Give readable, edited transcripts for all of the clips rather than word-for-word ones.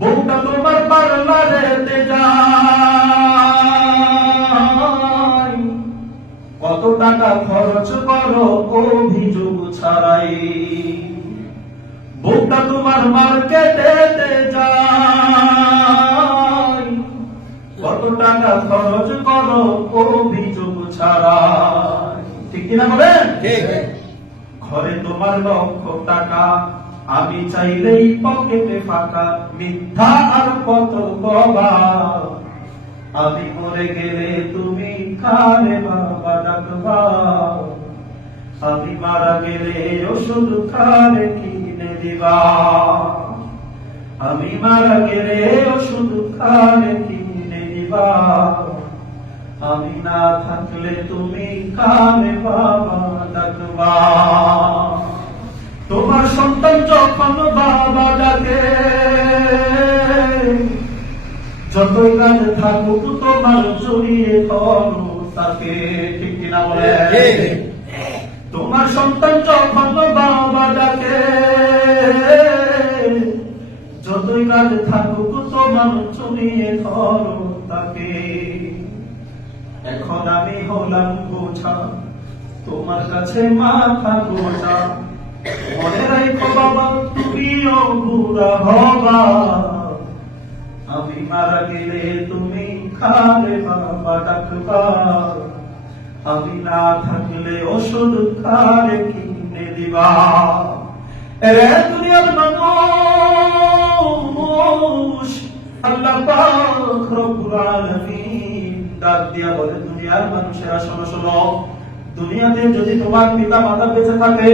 বউটা তোমার পার্লারেতে যায়, কত টাকা খরচ করো অভিযোগ ছাড়াই। বউটা তোমার মার্কেটেতে যায়, কত টাকা খরচ করো অভিযোগ ছাড়াই। ঠিক কিনা বলেন? ঘরে তোমার লক্ষ টাকা, আমি চাইলেই পকেটে ফাঁকা। মিথ্যা আর কত কবা, আমি মরে গেলে তুমি কারে বাবা ডাকবা। আমি মারা গেলে ওষুধ কারে কিনে দিবা। আমি মারা গেলে ওষুধ কারে কিনে দিবা। আমি না থাকলে তুমি কারে বাবা ডাকবা। তোমার সন্তান যখন বাবা ডাকে, যতই কাজ থাকুক তোমার জড়িয়ে ধরো তাকে। ঠিক কিনা বলে? তোমার সন্তান যখন বাবা ডাকে, যতই কাজ থাকুক তোমার জড়িয়ে ধরো তাকে। এখন আমি হলাম বোঝা, তোমার কাছে মাথা গোঝা। মনে রাখো বাবা, তুমিও বুড়া হবা। আমি মারা গেলে তুমি কারে বাবা ডাকবা। আমি না থাকলে ওষুধ কারে কিনে দিবা। রে দুনিয়ার মানুষ, আল্লাহ পাক রব্বুল আলামিন ডাক দিয়া বলে, দুনিয়ার মানুষেরা শোনো শোনো, দুনিয়াতে যদি তোমার পিতা মাতা বেঁচে থাকে,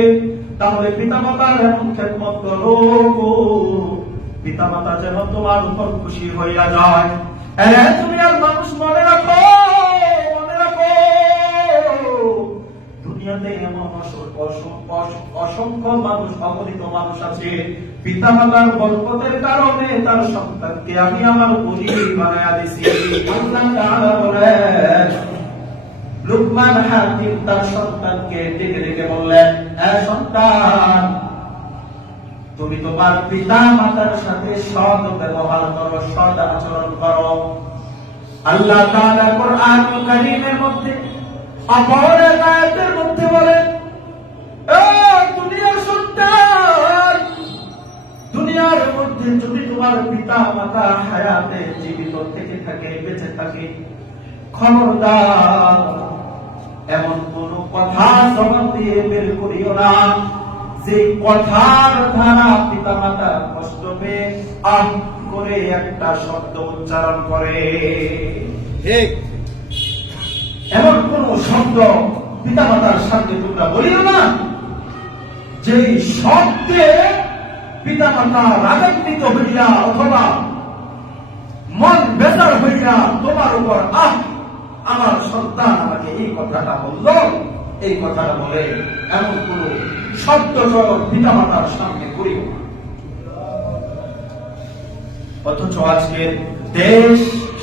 তাহলে পিতা মাতার এমন খেদমত করো, পিতা মাতা যেন তোমার উপর খুশি হইয়া যায়। দুনিয়ার মানুষ মনে রাখো, মনে রাখো, দুনিয়াতে এমন অসংখ্য মানুষ, অগণিত মানুষ আছে, পিতা মাতার বরকতের কারণে তার সন্তানকে আমি আমার পরি বানায়া দিছি। আল্লাহ তাআলা বলেন, লুকমান হাকিম তার সন্তানকে ডেকে ডেকে বললেন, সন্তান, তুমি তোমার পিতা মাতার সাথে সৎ ব্যবহার করো, সৎ আচরণ করো। আল্লাহ তাআলা কোরআনুল কারীমের মধ্যে অপর এক আয়াতের মধ্যে বলেন, দুনিয়ার সন্তান, দুনিয়ার মধ্যে যদি তোমার পিতা মাতা হায়াতে জীবিত থেকে থাকে, বেঁচে থাকে, খবরদার এমন কোন কথা জবান দিয়ে বের করিও না যে কথার দ্বারা পিতা মাতা কষ্ট পেয়ে আহ করে একটা শব্দ উচ্চারণ করে। এমন কোন শব্দ পিতা মাতার সামনে তোমরা বলিও না যে শব্দে পিতা মাতা রাগান্বিত হইয়া অথবা মন বেজার হইয়া তোমার উপর আমার সন্তান আমাকে এই কথাটা বলল, এই কথাটা বলে এমন কোন শব্দ পিতা মাতার সামনে করিও না। অথচ আজকের দেশ,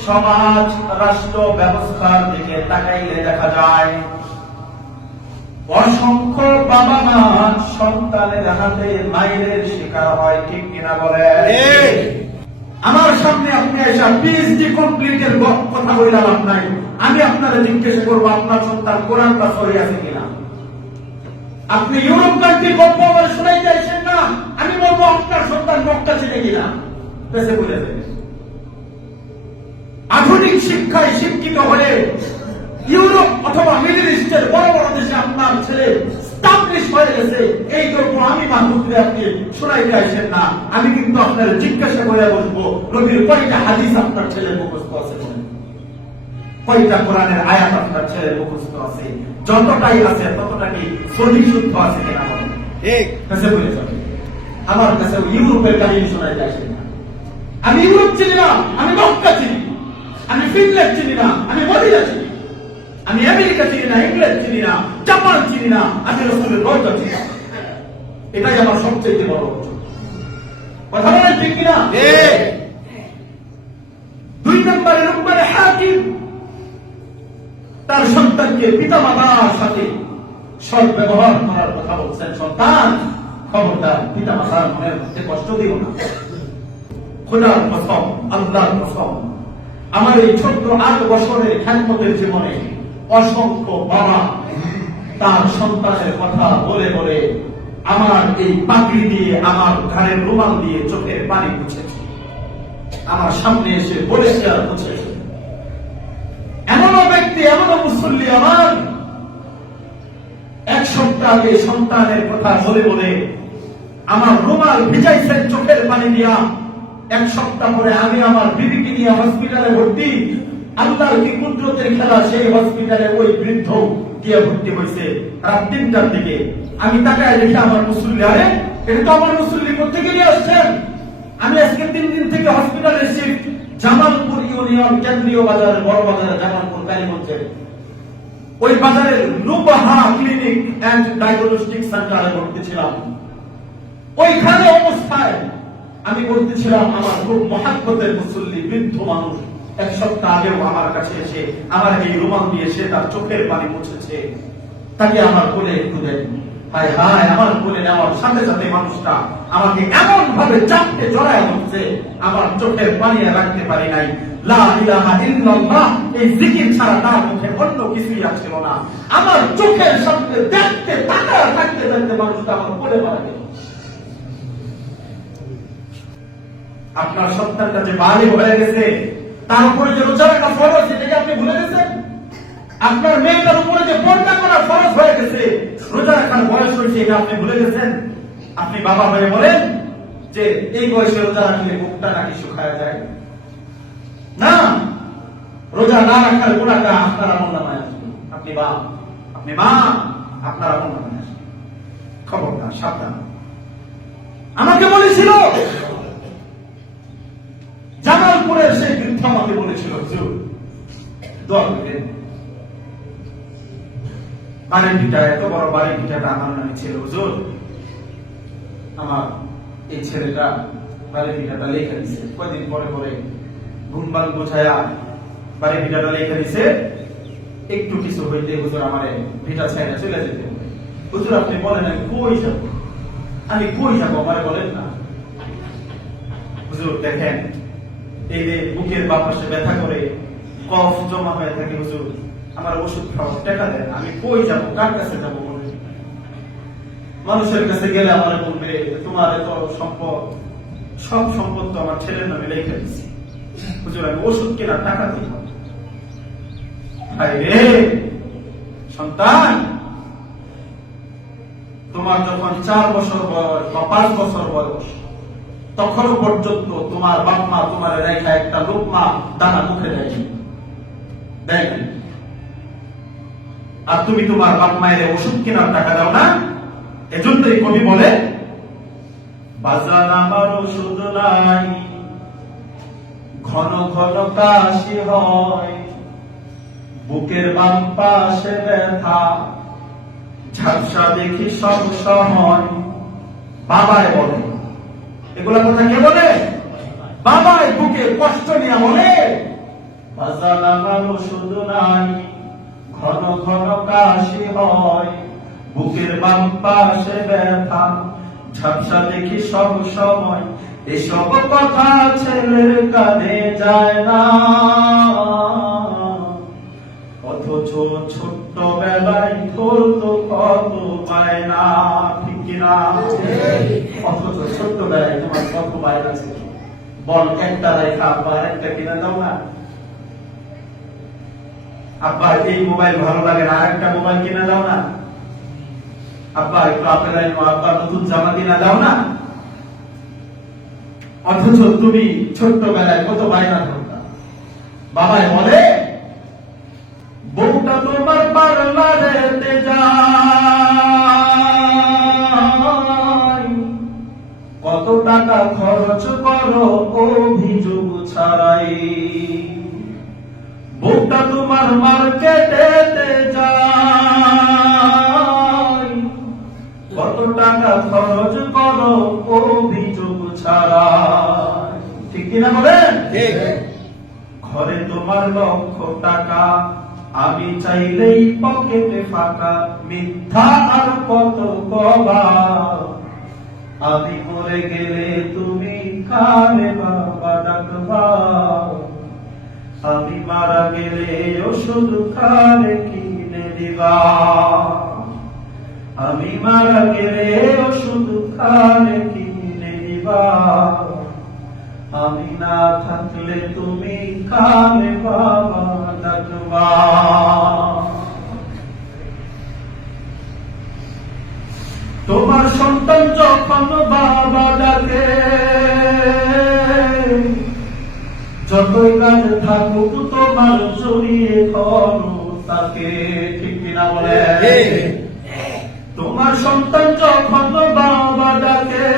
সমাজ, রাষ্ট্র ব্যবস্থার দিকে তাকাইলে দেখা যায় অসংখ্য বাবা মা সন্তানের হাতে মায়ের শিকার হয়। ঠিক কিনা বলে? আমার সামনে আপনি এসে পিএইচডি কমপ্লিটের কথা বললাম আপনাকে, আমি আপনারা জিজ্ঞেস করবো আপনার সন্তান কোরআন ক্লাস হয়ে আছে কিনা। আপনি ইউরোপ কান্ট্রি গল্প আমার শোনাই যাচ্ছেন না, আমি বলবো আপনার সন্তান মক্কা ছিল কিনা, বেঁচে বলে দেবে। আধুনিক শিক্ষায় শিক্ষিত হয়ে ইউরোপ অথবা মিডল ইস্টের বড় বড় দেশে আপনার ছেলে স্টাবলিশ হয়ে গেছে, এই গল্প আমি মাহমুদকে আপনি শোনাইতে আসেন না। আমি কিন্তু আপনার জিজ্ঞাসা করে বসবো, নবীর কয়টা হাদিস আপনার ছেলের মুখস্থ আছে, কয়টা কোরআনের আয়াত আপনার ছেলের মুখস্থ আছে, যতটাই আছে ততটা কি সঠিক শুদ্ধ আছে কিনা বলেন। কাছে বলে যাবে আমার কাছে ইউরোপের কাহিনী শোনাইতে আসেন না। আমি ইউরোপ চিনি না, আমি মক্কা চিনি, আমি ফিনল্যান্ড চিনি না, আমি মদিনা চিনি, আমি আমেরিকা চিনি না, ইংল্যান্ড চিনি না, জাপান চিনি না, আমি রাসূলের রওজা চিনি না। এটাই আমার সবচেয়ে বড় কথা বলেন, ঠিক কিনা? দুই নম্বরে লুকমান হাকিম তার সন্তানকে পিতা মাতার সাথে সৎ ব্যবহার করার কথা বলছেন। সন্তান, খবরদার পিতা মাতার মনের মধ্যে কষ্ট দিও না, খোদার কসম, আল্লাহর কসম, আমার এই ছোট্ট 8 বছরের খেদমতের জীবনে অসংখ্য বাবা তার সন্তানের কথা বলে বলে আমার এই পাগড়ি দিয়ে, আমার ঘাড়ের রুমাল দিয়ে চোখের পানি মুছেছে, আমার সামনে এসে বলেছে আর মুছেছে। এমনও ব্যক্তি, এমনও মুসল্লি আমার 1 সপ্তাহ আগে সন্তানের কথা বলে বলে আমার রুমাল ভিজাইছেন চোখের পানি দিয়া। 1 সপ্তাহ পরে আমি আমার বিবিকে নিয়ে হসপিটালে ভর্তি। আল্লাহর কি কুদরতের খেলা, সেই হসপিটালে ওই বৃদ্ধ গিয়ে ভর্তি হয়েছে রাত 3টার দিকে। আমি তাকায় দেখি আমার মুসল্লি, আরে এটা তো আমার মুসল্লি, কোথেকে নিয়ে আসছেন? আমি আজকে 3 দিন থেকে হসপিটালে শিফট, জামালপুর ইউনিয়ন কেন্দ্রীয় বাজারে, বড় বাজারে, জামালপুর কালীগঞ্জে ওই বাজারের রূপহা ক্লিনিক এন্ড ডায়াগনস্টিক সেন্টারে ভর্তি ছিলাম। ওইখানে অবস্থায় আমি বলতেছিলাম, আমার খুব মহাব্বতের মুসল্লি বৃদ্ধ মানুষ 1 সপ্তাহ আগেও আমার কাছে এসে আমার এই রুমাল দিয়ে সে তার চোখের পানি মুছেছে। তাকে আমার কোলে একটু দেন। হায় হায়, আমার কোলে নেওয়ার সাথে সাথে মানুষটা আমাকে এমন ভাবে চাপতে জড়ায় হচ্ছে, আমার চোখের পানি রাখতে পারি নাই। লা ইলাহা ইল্লাল্লাহ এই জিকির ছাড়া তার মুখে অন্য কিছুই ছিল না। আমার চোখের সামনে দেখতে তাকায় থাকতে থাকতে মানুষটা আমার কোলে মারা গেল। আপনার সন্তানটা যে বালিগ হয়ে গেছে, তার উপরে যে রোজা রাখা ফরজ, এটাকে আপনি ভুলে গেছেন? আপনার মেয়েটার উপরে যে পর্দা করা ফরজ হয়ে গেছে, রোজা রাখার বয়স হয়েছে, এটা আপনি ভুলে গেছেন? আপনি বাবা হয়ে বলেন যে এই বয়সে রোজা রাখলে মুখটা নাকি শুকায় যায়? না, রোজা না রাখার গুণাটা আপনার আমল নামায় আসবে। আপনি বাপ, আপনি মা, আপনার আমল নামায় আসবে। খবরদার, সাবধান। আমাকে বলেছিল, জামালপুরের সেই বৃদ্ধ আমাকে বলেছিল, হুজুর দোয়া করেন, বাড়ির ভিটা, এত বড় বাড়ির ভিটাটা আমার নামে ছিল হুজুর, আমার এই ছেলেটা বাড়ির ভিটাটা লেখা দিছে। কয়েকদিন পরে পরে ঘুমবাল বোঝায়া বাড়ির ভিটাটা লেখা দিছে, একটু কিছু হইতে হুজুর আমার ভিটা ছেড়ে চলে যেতে হবে। হুজুর আপনি বলেন আমি কই যাব? আমি কই যাব আমারে বলেন না। হুজুর দেখেন, এই যে বুকের বাম পাশে ব্যথা করে, কফ জমা হয়ে থাকে, হুজুর আমার ওষুধ খাওয়ার টাকা দেন, আমি কই যাব, কার কাছে যাব বলে? মানুষের কাছে গেলে আমার বলবে তোমার এত সম্পদ, সব সম্পদ তো আমার ছেলের নামে লিখে দিচ্ছি, হুজুর আমি ওষুধ কেনার টাকা দিব। হায় রে সন্তান, তোমার যখন 4 বছর বয়স বা 5 বছর বয়স, তখনও পর্যন্ত তোমার বাপ মা তোমার রেখা একটা লোকমা দানা মুখে দেয়নি, দেয়নি। আর তুমি তোমার বাপ মায়ের ওষুধ কেনার টাকা দাও না। এজন্যই কবি বলে, বাজার আমার ওষুধ নাই, ঘন ঘন কাশি হয়, বুকের বাম পাশে ব্যথা, ঝাপসা দেখি সব সময়। বাবায় বলে, এগুলা কথা কে বলে? বাবায় বুকে কষ্ট নিয়ে বলে, বাজার আমার ওষুধ নাই, ঘন ঘন কাশি হয়, বুকের বাম পাশে ব্যথা, ঝাপসা দেখি সব সময়। এসব কথা ছেলের কানে যায় না, অথচ ছোট্ট বেলায় ধরতো কত পায় না। ঠিক কিনা? অথচ ছোট্ট বেলায় তোমার কত পায় আছে। বল একটা রেখা আব্বা একটা কিনে দাও না। আব্বা এই মোবাইল ভালো লাগে না, আরেকটা মোবাইল কিনে দাও না। আব্বা একটু আপেল আইনো, আব্বা নতুন জামা কিনে দাও না। অথচ তুমি ছোট্ট বেলায় কত বায়না করতা। বাবাই বলে, বউটা তোমার পার্লারেতে যায়, কত টাকা খরচ করো অভিযোগ ছাড়াই। বউটা তোমার মার্কেটেতে যায়, কত টাকা খরচ করো অভিযোগ ছাড়া। ঠিক কিনা বলেন? ঠিক। ঘরে তোমার লক্ষ টাকা, আমি চাইলেই পকেটে ফাঁকা, মিথ্যা আর কত কবা। আমি মরে গেলে তুমি কারে বাবা ডাকবা, আমি মারা গেলে ওষুধ কারে কিনে দিবা, আমি মারা গেলে ওষুধ কারে কিনে দিবা, আমি না থাকলে তুমি কারে বাবা ডাকবা। তোমার সন্তান যখন বাবা ডাকে, যতই কাজ থাকুক তোমার জড়িয়ে ধরো তাকে, ঠিক কিনা বলে? তোমার সন্তান যখন বাবা ডাকে,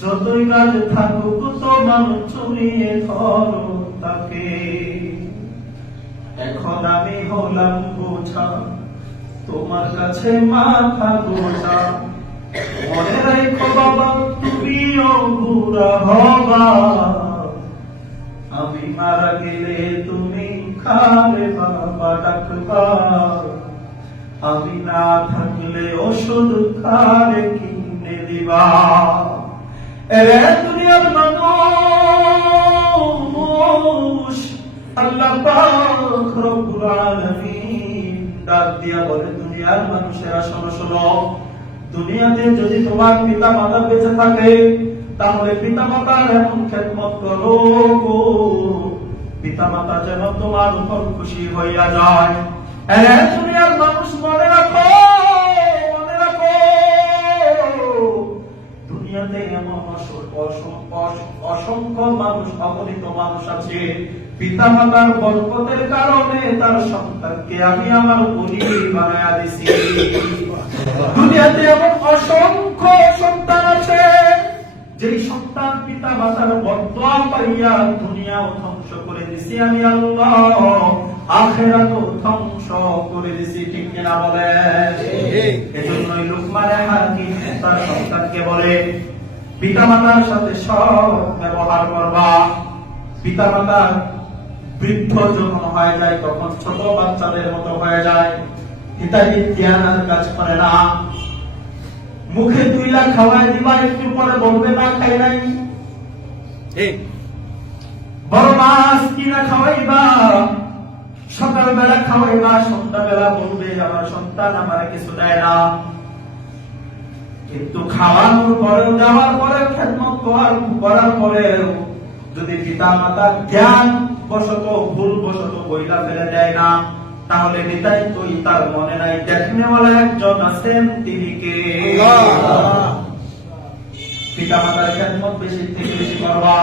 যতই কাজ থাকুক তোমার জড়িয়ে ধরো তাকে। এখন আমি হলাম বোঝা, তোমার কাছে মাথা গোছা, মনে রাখো বাবা তুমিও বুড়া হবা, আমি মারা গেলে তুমি কারে বাবা ডাকবা, আমি না থাকলে ওষুধ কারে কিনে দিবা। এরে দুনিয়ার মানুষ, আল্লাহ পাক রব্বুল আলামিন ডাক দিয়া বলে, দুনিয়ার মানুষেরা শোনো শোনো, দুনিয়াতে যদি তোমার পিতা মাতা বেঁচে থাকে তাহলে পিতা মাতার এমন খেদমত করো গো, পিতা মাতা যেন তোমার উপর খুশি হইয়া যায়। দুনিয়ার মানুষ মনে রাখো, মনে রাখো, দুনিয়াতে এমন অসংখ্য মানুষ, অগণিত মানুষ আছে, পিতা মাতার বরকতের কারণে তার সন্তানকে আমি আমার বলি বানায়া দিছি। দুনিয়াতে এমন অসংখ্য সন্তান আছে, যেই সন্তান পিতা মাতার বরদোয়া পাইয়া দুনিয়াও ধ্বংস করে দিছি আমি আল্লাহ, আখিরাতও ধ্বংস করে দিছি, ঠিক কিনা বলে? এজন্যই লুকমান হাকিম তার সন্তানকে বলে, পিতা মাতার সাথে সৎ ব্যবহার করবা। পিতা মাতার বৃদ্ধ যখন হয়ে যায় তখন ছোট বাচ্চাদের মতো হয়ে যায়, হিতাহিত জ্ঞান আর কাজ করে না। মুখে 2 লাখ খাওয়াই দিবা, একটু পরে বলবে না খাই নাই। বড় মাছ কিনা খাওয়াইবা, সকালবেলা খাওয়াইবা, সন্ধ্যাবেলা বলবে আমার সন্তান আমার কিছু দেয় না। কিন্তু খাওয়ানোর পরেও, দেওয়ার পরে, খেদমত করার পরেও যদি পিতা মাতা জ্ঞান বশত, ভুল বশত বইলা ফেলে দেয় না, তাহলে নিতাই তুই তার মনে নাই দেখনেওয়ালা একজন আছেন, তিনি কে? পিতা মাতার খেদমত বেশি থেকে বেশি করবা।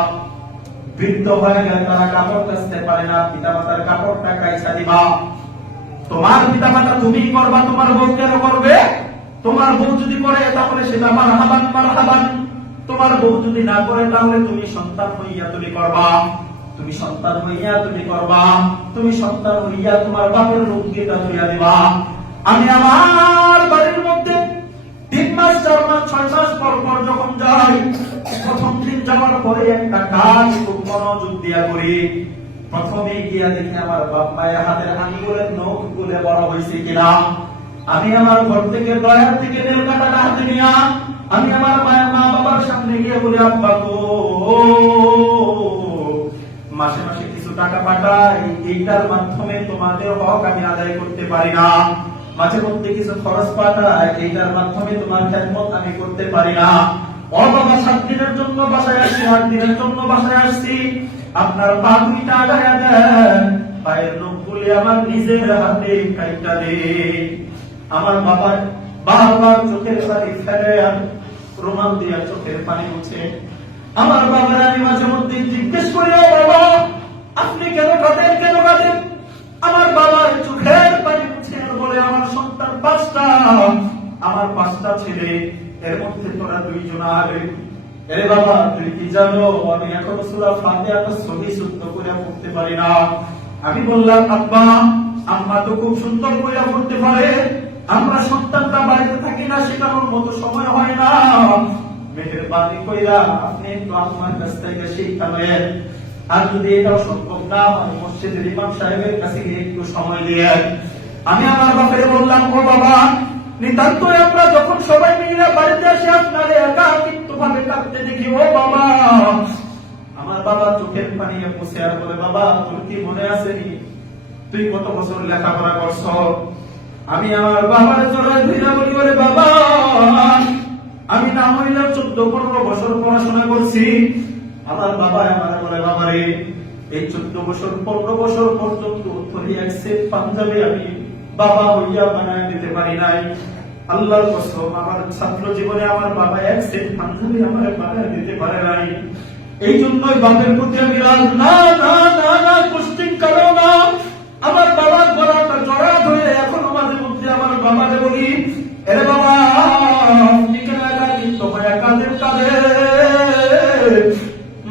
বৃদ্ধ হয়ে গেলে তারা কাপড় কাচতে পারে না, পিতা মাতার কাপড়টা কাইছা দিবা। তোমার পিতা মাতা তুমি করবা, তোমার বউ কেন করবে? তোমার বউ যদি করে তাহলে সেটা মারহাবান মারহাবান, তোমার বউ যদি না করে তাহলে তুমি সন্তান হইয়া তুমি করবা, তুমি সন্তান হইয়া তুমি করবা, তুমি সন্তান হইয়া তোমার বাপের রূপটা ধুইয়া দিবা। আমি আমার বাড়ির মধ্যে 3 মাস 4 মাস 6 মাস পর পর যখন যাই, প্রথম দিন যাওয়ার পরে একটা কাজ খুব মনোযোগ দিয়া করি। প্রথমে গিয়া দেখি আমার বাপ মায়ের হাতের আঙ্গুলের নখ গুলে বড় হয়েছে কিনা। আমি আমার ঘর থেকে দয়ার থেকে নেল কাটাটা হাতে নিয়া আমি আমার মায়ের মা বাবার সামনে গিয়ে বলি, আব্বা গো, মাসে মাসে কিছু টাকা পাঠাই, এইটার মাধ্যমে তোমাদের হক আমি আদায় করতে পারি না। মাঝে মধ্যে কিছু খরচ পাঠাই, এইটার মাধ্যমে তোমার খেদমত আমি করতে পারি না। ও বাবা, 7 দিনের জন্য বাসায় আসছি, 8 দিনের জন্য বাসায় আসছি, আপনার পা 2টা আগায়া দেন, পায়ের নখগুলি আমার নিজের হাতে কাইটা দে। আমার বাবা বারবার চোখের পানি ফেলে আর রুমাল দিয়ে চোখের পানি মুছে। আমার বাবার আমি মাঝে মধ্যে জিজ্ঞেস করি, ও বাবা আপনি কেন কাঁদেন, কেন কাঁদেন? আমার বাবার চোখের পানি মুছে আর বলে, আমার সন্তান 5টা, আমার 5টা ছেলে, এর মধ্যে তোরা 2 জন আগে। আরে বাবা তুই কি জানো, আমি এখনো সূরা ফাতিহাটা সহি শুদ্ধ করে পড়তে পারি না। আমি বললাম, আব্বা আম্মা তো খুব সুন্দর করে পড়তে পারে, আমরা সন্তানরা বাড়িতে থাকি না, শেখানোর মতো সময় হয় না। মেহেরবানি কইরা আপনি একটু আমার কাছ থেকে শিখাবেন, আর যদি এটাও সম্ভব না হয় মসজিদের ইমাম সাহেবের কাছে গিয়ে একটু সময় দিয়ে। আমি আমার বাপরে বললাম, ও বাবা নিতান্তই আমরা যখন সবাই মিলে বাড়িতে আসি আপনার একাকিত্ব ভাবে কাঁদতে দেখি, ও বাবা, আমার বাবা চোখের পানি মুছে আর বলে, বাবা তোর কি মনে আসেনি তুই কত বছর লেখাপড়া করছ? আমি আমার বাবার জড়ায় ধইরা বলি, ওরে বাবা, আমি না হইলে 14-15 বছর পড়াশোনা করছি। আমার বাবা আমার বলে, বাবা রে, এই 14 বছর 15 বছর পর্যন্ত তোর এক সেট পাঞ্জাবি আমি বাবা হইয়া বানায় দিতে পারি নাই। আল্লাহর কসম, আমার ছাত্র জীবনে আমার বাবা এক সেট পাঞ্জাবি আমার বানায় দিতে পারে নাই। এই জন্যই বাপের প্রতি আমি রাগ, না না না না, কোশ্চিন করো না। আমার বাবার গলাটা জড়া ধরে এখনো মাঝে মধ্যে আমার বাবাকে বলি, এরে বাবা,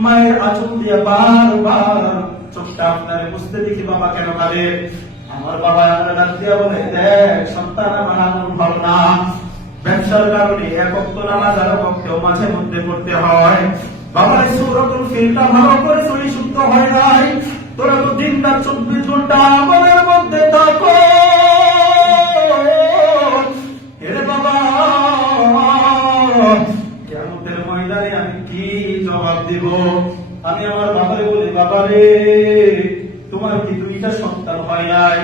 মায়ের আঁচল দিয়ে বারবার চোখটা আপনারে বুঝতে দেখি, বাবা কেন কাঁদে? আমার বাবা আমার ডাক দিয়া বলে, দেখ সন্তান, আমার আমল ভালো না, ব্যবসার কারণে এক ওয়াক্ত নামাজ আর পক্ষেও মাঝে মধ্যে পড়তে হয়। বাবার এই সূরাতুল ফিলটা ভালো করে চুরি শুদ্ধ হয় নাই। তোরা তো দিনরাত 24 ঘন্টা আমলের মধ্যে থাকো। এরে বাবা, কিয়ামতের ময়দানে আমি কি জবাব দিব? আমি আমার বাবারে বলি, বাবা রে, তোমার কি 2টা সন্তান হয় নাই?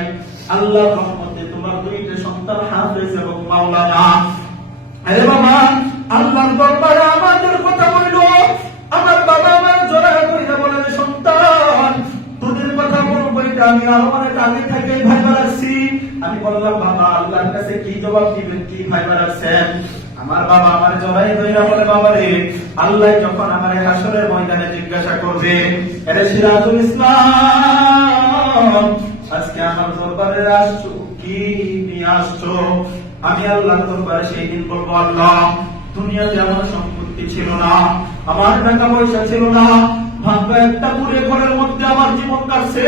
আল্লাহর রহমতে তোমার 2টা সন্তান হাফেজ এবং মাওলানা। আরে বাবা, আল্লাহর দরবারে আমাদের কথা বলল। আমার বাবা আমার জড়ায় কইরা বলেন, সন্তান, তোদের কথা বলবো, এটা আমি আরো অনেক আগে থেকে ভাইবা রাখছি। আমি বললাম, বাবা, আল্লাহর কাছে কি জবাব দিবেন, কি ভাইবা রাখছেন? আমার বাবা আমার জড়াই কইরা বলে, বাবা রে, আল্লাহ যখন আমার হাসরের ময়দানে জিজ্ঞাসা করবে, আরে সিরাজুল ইসলাম, আজকে আমার দরবারে আসছো, কি নিয়ে আসছো? আমি আল্লাহর দরবারে সেই দিন বলবো, আল্লাহ, দুনিয়াতে আমার সম্পত্তি ছিল না, আমার টাকা পয়সা ছিল না, ভাঙ্গা একটা পুরে ঘরের মধ্যে আমার জীবন কাটছে।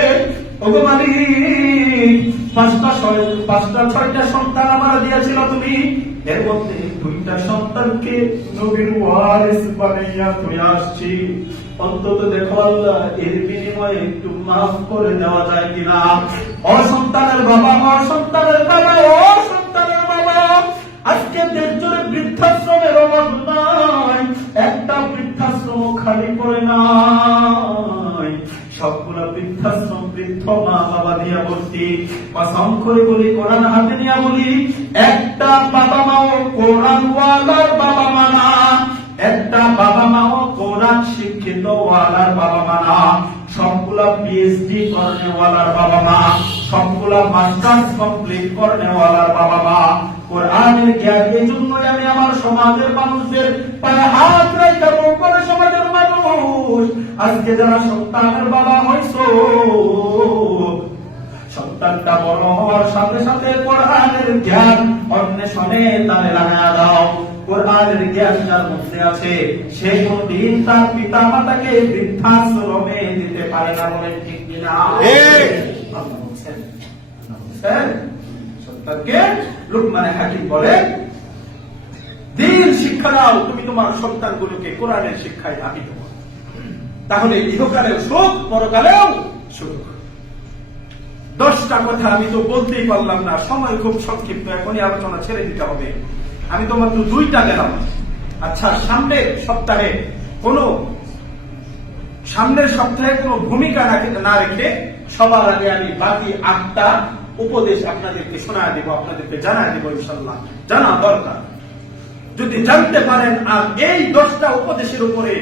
ওগো মালিক, 5টা 6টা সন্তান আমার দিয়েছিল তুমি, এর মধ্যে 2টা সন্তানকে নবীর ওয়ারিস বানাইয়া তুই আসছি। অন্তত দেখো আল্লাহ, এর বিনিময়ে একটু মাফ করে দেওয়া যায় কিনা? ও সন্তানের বাবা, ও সন্তানের বাবা, ও সন্তানের বাবা, আজকে দেশজুড়ে বৃদ্ধাশ্রমের অভাব নাই, একটা বৃদ্ধাশ্রম খালি পড়ে নাই। সবগুলা বৃদ্ধাশ্রম বৃদ্ধ মা বাবা দিয়া ভর্তি। কসম করে বলি, কোরআন হাতে নিয়ে বলি, একটা বাবা মাও কোরআনওয়ালার বাবা মা না, একটা বাবা মাও কোরআন শিক্ষিত ওয়ালার বাবা মা না, সবগুলা পিএইচডি করনেওয়ালার বাবা মা, সবগুলা মাস্টার্স কমপ্লিট করনেওয়ালার বাবা মা। কোরআনের জ্ঞান, এই জন্যই আমি আমার সমাজের মানুষদের পায়ে হাত রেখে বলবো, সমাজের মানুষ, আজকে যারা সন্তানের বাবা হইছো, সন্তানটা বড় হওয়ার সাথে সাথে কোরআনের জ্ঞান অন্বেষণে তারে লাগায়া দাও। কোরআনের জ্ঞান যার মধ্যে আছে, সেই দিন তার পিতা মাতাকে বৃদ্ধাশ্রমে দিতে পারে না, বলেন ঠিক কিনা? সন্তানকে লুকমান হাকিম বলে, দিন শিক্ষা দাও, তুমি তোমার সন্তানগুলোকে কোরআনের শিক্ষায় ধাবিত করো, তাহলে ইহকালেও সুখ, পরকালেও সুখ। 10টা কথা আমি তো বলতেই পারলাম না, সময় খুব সংক্ষিপ্ত, এখনই আলোচনা ছেড়ে দিতে হবে। আমি তো মাত্র 2টা গেলাম। আচ্ছা, সামনের সপ্তাহে কোনো ভূমিকা না রেখে সবার আগে আমি বাকি 8টা উপদেশ আপনাদেরকে শোনা দেব, আপনাদেরকে জানা দেব, ইনশাআল্লাহ। জানা দরকার, যদি জানতে পারেন আর এই 10টা উপদেশের উপরে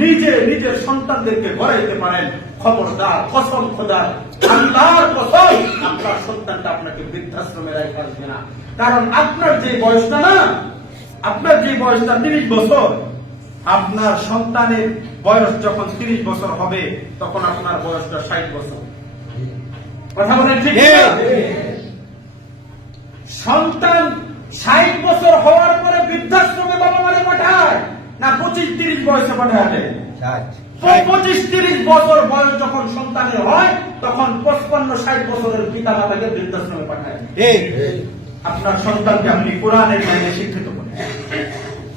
নিজের সন্তানদেরকে গড়াইতে পারেন, খবরদার, কসম খোদার, আল্লাহর কসম, আপনার সন্তানটা আপনাকে বৃদ্ধাশ্রমে রেখে আসবে না। কারণ আপনার যে বয়সটা 30 বছর, আপনার সন্তানের বয়স যখন 30 বছর হবে, তখন আপনার বয়সটা 60 বছর। কথা বলেন ঠিক না? সন্তান 60 বছর হওয়ার পরে বৃদ্ধাশ্রমে বাবা মারে পাঠায় না 25-30 বয়সে পাঠায়? 25-30 বছর বয়স যখন সন্তানের হয়, তখন 55-60 বছরের পিতা মাতাকে বৃদ্ধাশ্রমে পাঠায়। আপনার সন্তানকে আপনি কোরআনের জ্ঞানে শিক্ষিত করেন,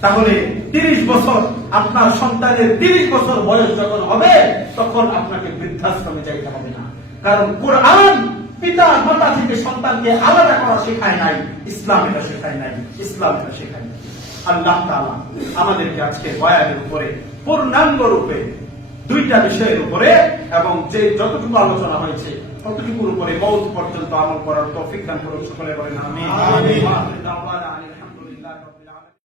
তাহলে 30 বছর, আপনার সন্তানের 30 বছর বয়স যখন হবে, তখন আপনাকে বৃদ্ধাশ্রমে যাইতে হবে না। কারণ কোরআন পিতা মাতা থেকে সন্তানকে আলাদা করা শেখায় নাই, ইসলাম এটা শেখায় নাই, ইসলাম এটা শেখায় নাই। আল্লাহ তাআলা আমাদেরকে আজকে বয়ানের উপরে পূর্ণাঙ্গ রূপে দুইটা বিষয়ের উপরে এবং যে যতটুকু আলোচনা হয়েছে ততটুকুর উপরে মৌত পর্যন্ত আমল করার তৌফিক দান করুন। সকলে বলেন আমিন।